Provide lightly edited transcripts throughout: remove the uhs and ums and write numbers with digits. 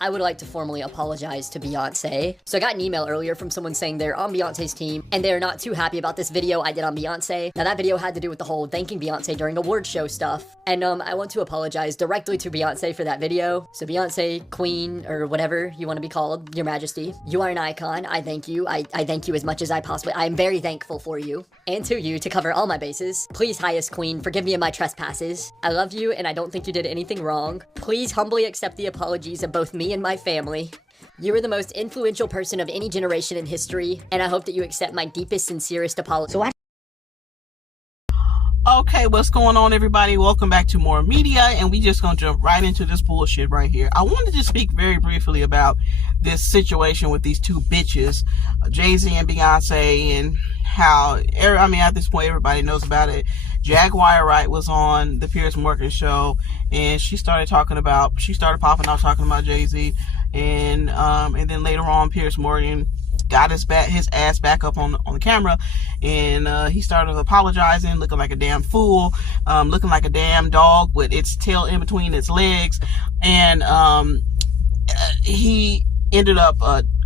I would like to formally apologize to Beyonce. So I got an email earlier from someone saying they're on Beyonce's team and they're not too happy about this video I did on Beyonce. Now that video had to do with the whole thanking Beyonce during award show stuff. And I want to apologize directly to Beyonce for that video. So Beyonce, Queen, or whatever you want to be called, Your Majesty, you are an icon. I thank you. I thank you as much as I possibly. I'm very thankful for you and to you to cover all my bases. Please, highest queen, forgive me of my trespasses. I love you and I don't think you did anything wrong. Please humbly accept the apologies of both me and my family. You are the most influential person of any generation in history, and I hope that you accept my deepest, sincerest apology. Okay, what's going on, everybody? Welcome back to More Media, and we just gonna jump right into this bullshit right here. I wanted to speak very briefly about this situation with these two bitches, Jay-Z and Beyonce, and how, at this point, everybody knows about it. Jaguar Wright was on the Piers Morgan show, and she started popping out talking about Jay-Z, and then later on, Piers Morgan got his ass back up on the camera, and he started apologizing, looking like a damn fool, looking like a damn dog with its tail in between its legs, and he ended up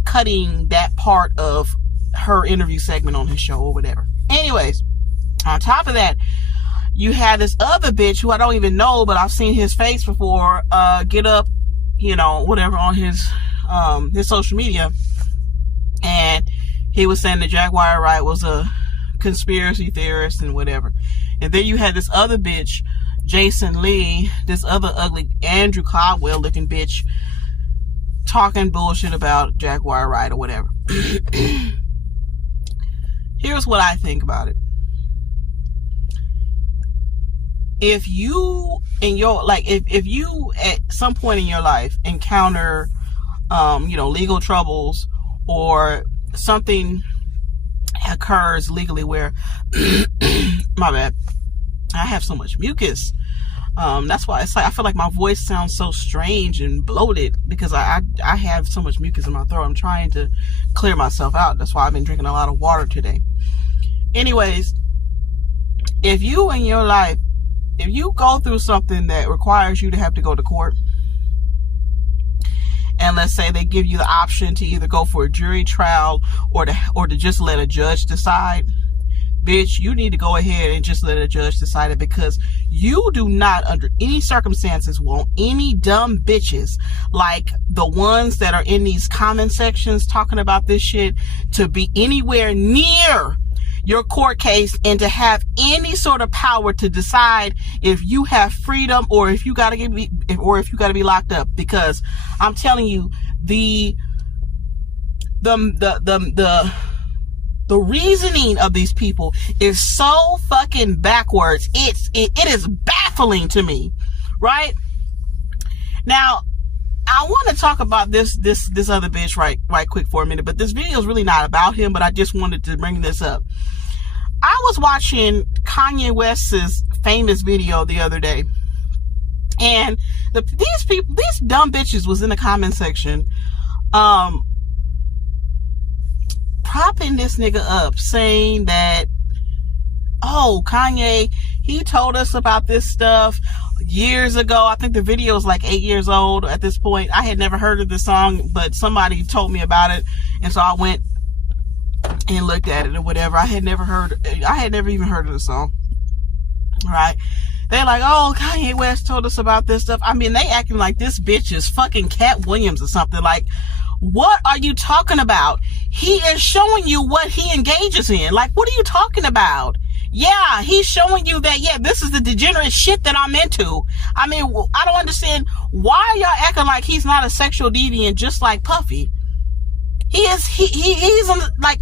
cutting that part of her interview segment on his show or whatever. Anyways, on top of that, you had this other bitch who I don't even know, but I've seen his face before, get up, whatever, on his social media. And he was saying that Jaguar Wright was a conspiracy theorist and whatever. And then you had this other bitch, Jason Lee, this other ugly Andrew Caldwell looking bitch, talking bullshit about Jaguar Wright or whatever. Here's what I think about it. If you if you at some point in your life encounter legal troubles, or something occurs legally where my bad, I have so much mucus, that's why it's like I feel like my voice sounds so strange and bloated, because I have so much mucus in my throat. I'm trying to clear myself out. That's why I've been drinking a lot of water today. Anyways, if you in your life, if you go through something that requires you to have to go to court, and let's say they give you the option to either go for a jury trial or to just let a judge decide, bitch, you need to go ahead and just let a judge decide it, because you do not under any circumstances want any dumb bitches like the ones that are in these comment sections talking about this shit to be anywhere near your court case and to have any sort of power to decide if you have freedom or if you gotta be locked up. Because I'm telling you, the reasoning of these people is so fucking backwards. It is baffling to me. Right now, I want to talk about this other bitch right quick for a minute, but this video is really not about him, but I just wanted to bring this up. I was watching Kanye West's famous video the other day, and these dumb bitches was in the comment section, propping this nigga up, saying that, oh, Kanye, he told us about this stuff years ago. I think the video is like 8 years old at this point. I had never heard of this song, but somebody told me about it, and so I went and looked at it or whatever. I had never even heard of the song. Right? They're like, oh, Kanye West told us about this stuff. I mean, they acting like this bitch is fucking Cat Williams or something. Like, what are you talking about? He is showing you what he engages in. Like, what are you talking about? Yeah, he's showing you that, yeah, this is the degenerate shit that I'm into. I mean, I don't understand why y'all acting like he's not a sexual deviant just like Puffy. He's like,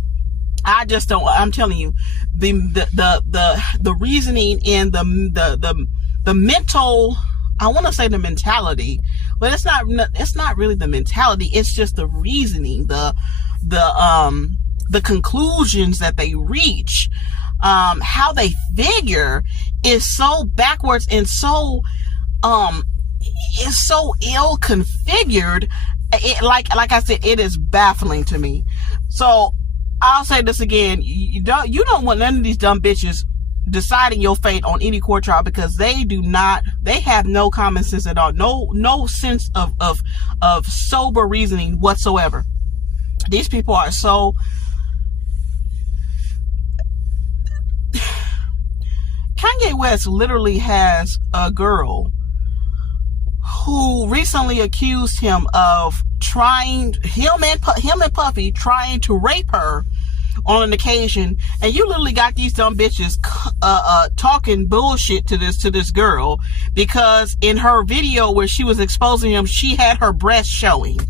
I just don't, I'm telling you, the reasoning and the mental, I want to say the mentality, but it's not really the mentality. It's just the reasoning, the conclusions that they reach, how they figure is so backwards and so, is so ill configured. Like I said, it is baffling to me. So I'll say this again. You don't want none of these dumb bitches deciding your fate on any court trial, because they have no common sense at all. No sense of sober reasoning whatsoever. These people are so... Kanye West literally has a girl who recently accused him of him and Puffy trying to rape her on an occasion, and you literally got these dumb bitches talking bullshit to this girl, because in her video where she was exposing him, she had her breast showing.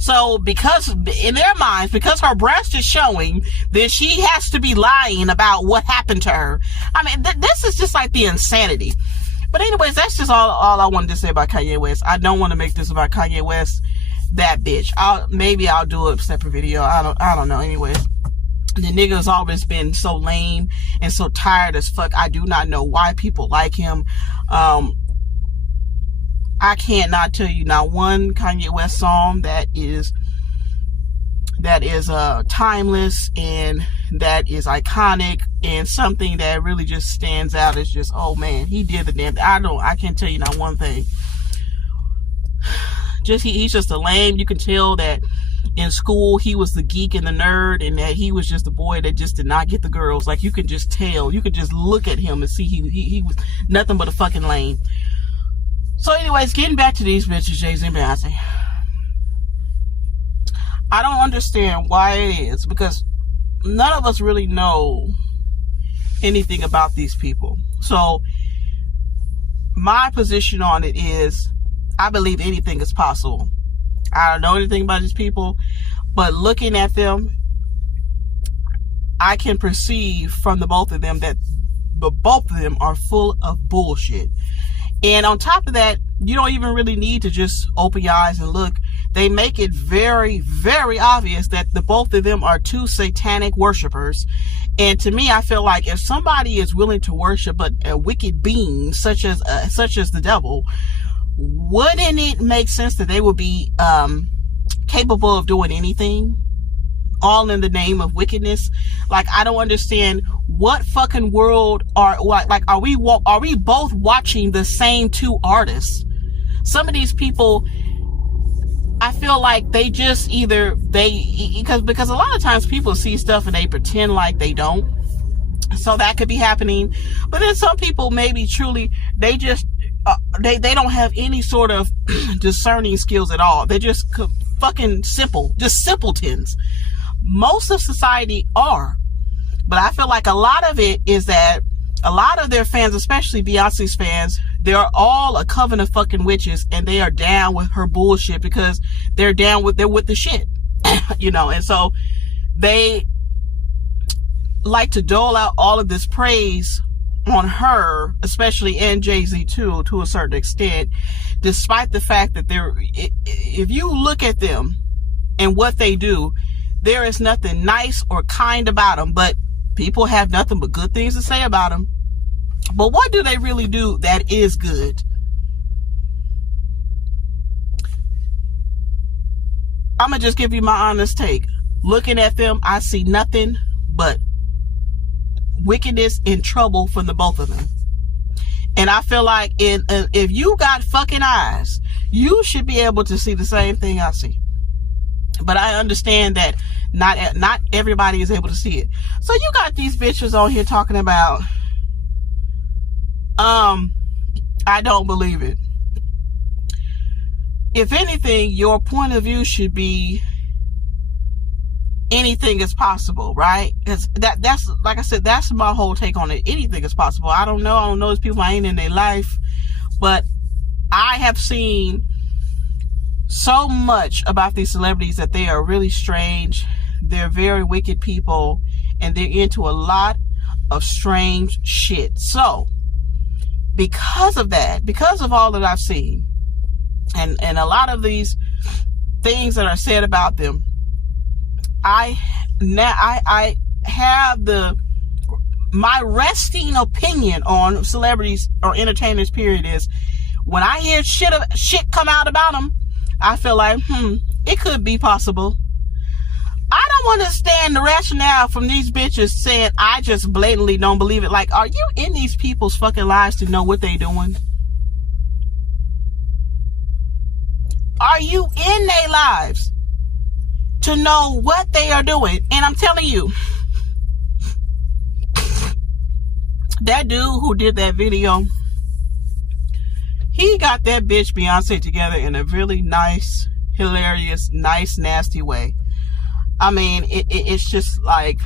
So because in their minds, because her breast is showing, then she has to be lying about what happened to her. I mean, this is just like the insanity. But anyways, that's just all I wanted to say about Kanye West. I don't want to make this about Kanye West, that bitch. Maybe I'll do a separate video. I don't know. Anyways, the nigga's always been so lame and so tired as fuck. I do not know why people like him. I can't not tell you not one Kanye West song that is timeless and that is iconic and something that really just stands out as just, oh man, he did the damn thing. I can't tell you not one thing. He's just a lame. You can tell that in school he was the geek and the nerd, and that he was just a boy that just did not get the girls. Like, you could just tell. You could just look at him and see he was nothing but a fucking lame. So anyways, getting back to these bitches, Jay-Z and Beyonce. I don't understand why it is, because none of us really know anything about these people. So my position on it is, I believe anything is possible. I don't know anything about these people, but looking at them, I can perceive from the both of them that the both of them are full of bullshit. And on top of that, you don't even really need to just open your eyes and look. They make it very, very obvious that the both of them are two satanic worshipers. And to me, I feel like if somebody is willing to worship a wicked being such as the devil, wouldn't it make sense that they would be capable of doing anything, all in the name of wickedness? Like, I don't understand what fucking world are we both watching the same two artists? Some of these people, I feel like they just because a lot of times people see stuff and they pretend like they don't. So that could be happening. But then some people maybe truly, they just they don't have any sort of discerning skills at all. They're just fucking just simpletons. Most of society are. But I feel like a lot of it is that a lot of their fans, especially Beyonce's fans, they're all a coven of fucking witches, and they are down with her bullshit because they're with the shit, you know. And so they like to dole out all of this praise on her, especially, and Jay-Z too, to a certain extent, despite the fact that if you look at them and what they do, there is nothing nice or kind about them, but people have nothing but good things to say about them. But what do they really do that is good? I'm going to just give you my honest take. Looking at them, I see nothing but wickedness and trouble from the both of them. And I feel like if you got fucking eyes, you should be able to see the same thing I see. But I understand that not everybody is able to see it. So you got these bitches on here talking about, I don't believe it. If anything, your point of view should be anything is possible, right? That's like I said, that's my whole take on it. Anything is possible. I don't know these people. I ain't in their life, but I have seen so much about these celebrities that they are really strange. They're very wicked people, and they're into a lot of strange shit. So because of that, because of all that I've seen, and a lot of these things that are said about them, I have my resting opinion on celebrities or entertainers, period, is when I hear shit come out about them, I feel like, it could be possible. I don't understand the rationale from these bitches saying I just blatantly don't believe it. Like, are you in these people's fucking lives to know what they doing? Are you in their lives to know what they are doing? And I'm telling you, that dude who did that video, he got that bitch Beyonce together in a really nice, hilarious, nice, nasty way. I mean, it's just like,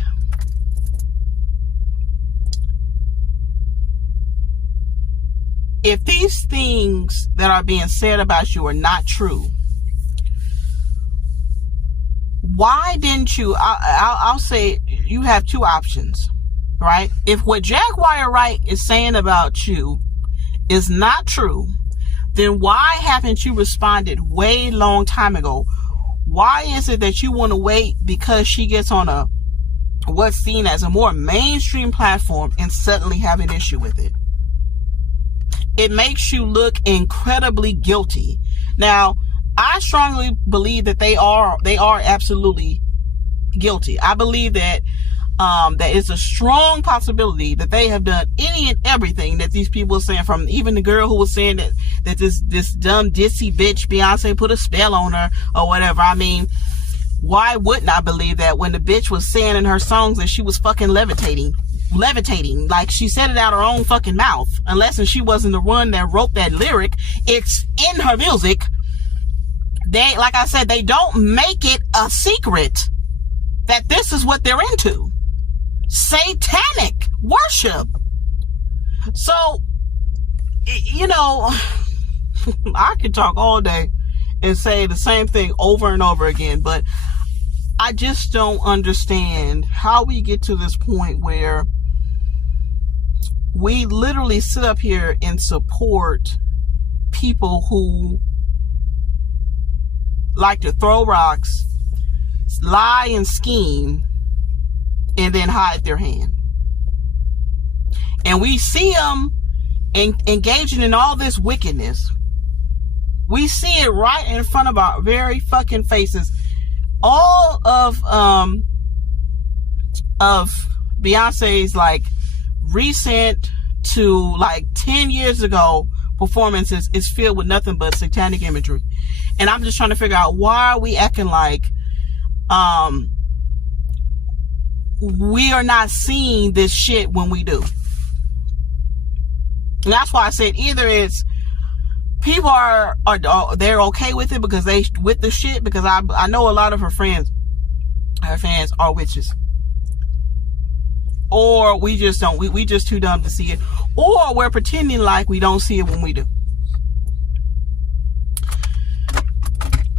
if these things that are being said about you are not true, why didn't you? I'll say you have two options, right? If what Jaguar Wright is saying about you is not true, then why haven't you responded way long time ago? Why is it that you want to wait because she gets on a what's seen as a more mainstream platform and suddenly have an issue with it? It makes you look incredibly guilty. Now, I strongly believe that they are absolutely guilty. I believe that that it's a strong possibility that they have done any and everything that these people are saying, from even the girl who was saying that this dumb dissy bitch Beyonce put a spell on her or whatever. I mean, why wouldn't I believe that when the bitch was saying in her songs that she was fucking levitating, like she said it out her own fucking mouth, unless she wasn't the one that wrote that lyric. It's in her music. They, like I said, they don't make it a secret that this is what they're into. Satanic worship. So, you know, I could talk all day and say the same thing over and over again, but I just don't understand how we get to this point where we literally sit up here and support people who like to throw rocks, lie and scheme, and then hide their hand. And we see them engaging in all this wickedness. We see it right in front of our very fucking faces. All of Beyonce's like recent to like 10 years ago performances is filled with nothing but satanic imagery. And I'm just trying to figure out, why are we acting like we are not seeing this shit when we do? And that's why I said either it's people are they're okay with it because they with the shit, because I know a lot of her fans are witches, or we just don't, we just too dumb to see it, or we're pretending like we don't see it when we do.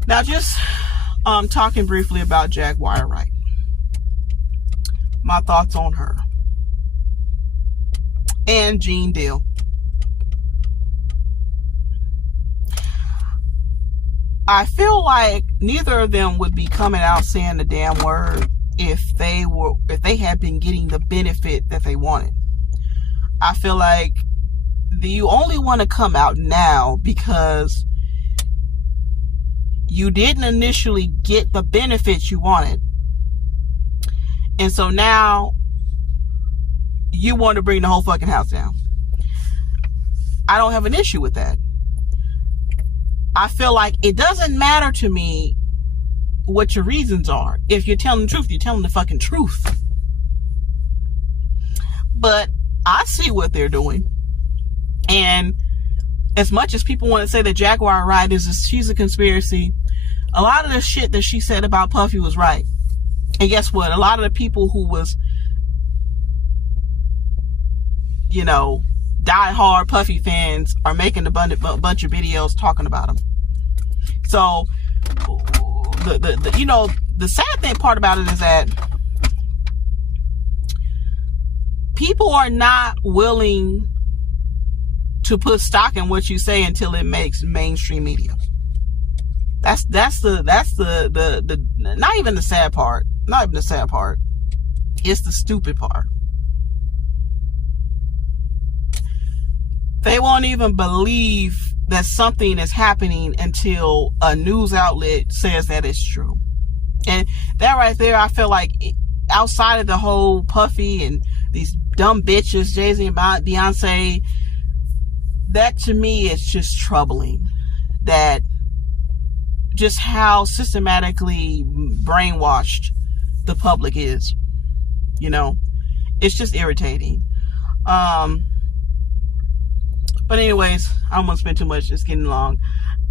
Now, just talking briefly about Jaguar Wright, my thoughts on her and Gene Deal. I feel like neither of them would be coming out saying the damn word if they had been getting the benefit that they wanted. I feel like you only want to come out now because you didn't initially get the benefits you wanted. And so now you want to bring the whole fucking house down. I don't have an issue with that. I feel like it doesn't matter to me what your reasons are. If you're telling the truth, you're telling the fucking truth. But I see what they're doing. And as much as people want to say that Jaguar Wright she's a conspiracy, a lot of the shit that she said about Puffy was right. And guess what? A lot of the people who was, you know, die-hard Puffy fans are making a bunch of videos talking about him. So, the sad thing part about it is that people are not willing to put stock in what you say until it makes mainstream media. That's the not even the sad part. Not even the sad part. It's the stupid part. They won't even believe that something is happening until a news outlet says that it's true. And that right there, I feel like outside of the whole Puffy and these dumb bitches, Jay-Z and Beyonce, that to me is just troubling. That just how systematically brainwashed the public is. You know, it's just irritating. But anyways, I don't want to spend too much. It's getting long.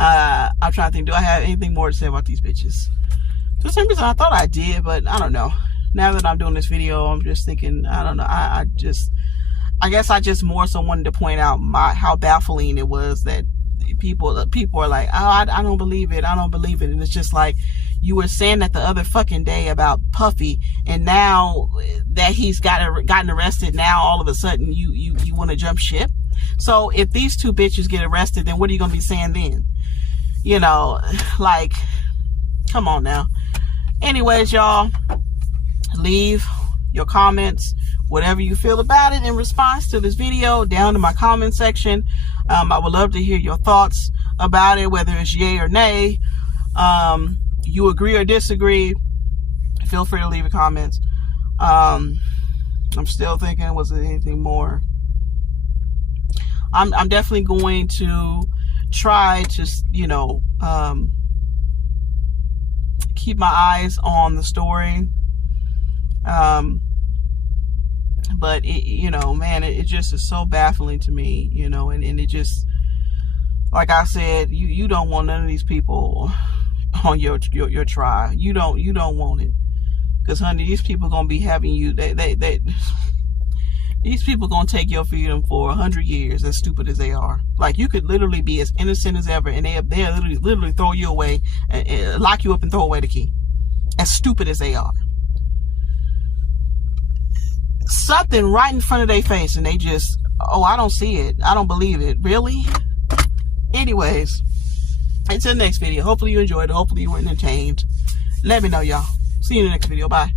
I'm trying to think, do I have anything more to say about these bitches? For some reason, I thought I did, but I don't know. Now that I'm doing this video, I'm just thinking, I don't know. I guess I just more so wanted to point out how baffling it was that people are like, oh, I don't believe it. I don't believe it. And it's just like, you were saying that the other fucking day about Puffy, and now that he's gotten arrested, now all of a sudden you want to jump ship. So if these two bitches get arrested, then what are you going to be saying then? You know, like, come on now. Anyways, y'all, leave your comments, whatever you feel about it in response to this video, down in my comment section. I would love to hear your thoughts about it, whether it's yay or nay. You agree or disagree, feel free to leave your comments. I'm still thinking, was there anything more? I'm definitely going to try to, you know, keep my eyes on the story. But it, you know, man, it just is so baffling to me, you know, and it just, like I said, you don't want none of these people on your trial. You don't want it, because honey, these people gonna be having you. These people gonna take your freedom for 100 years. As stupid as they are, like you could literally be as innocent as ever, and they literally throw you away and lock you up and throw away the key. As stupid as they are, something right in front of their face, and they just, oh, I don't see it. I don't believe it. Really? Anyways, until the next video. Hopefully you enjoyed it. Hopefully you were entertained. Let me know, y'all. See you in the next video. Bye.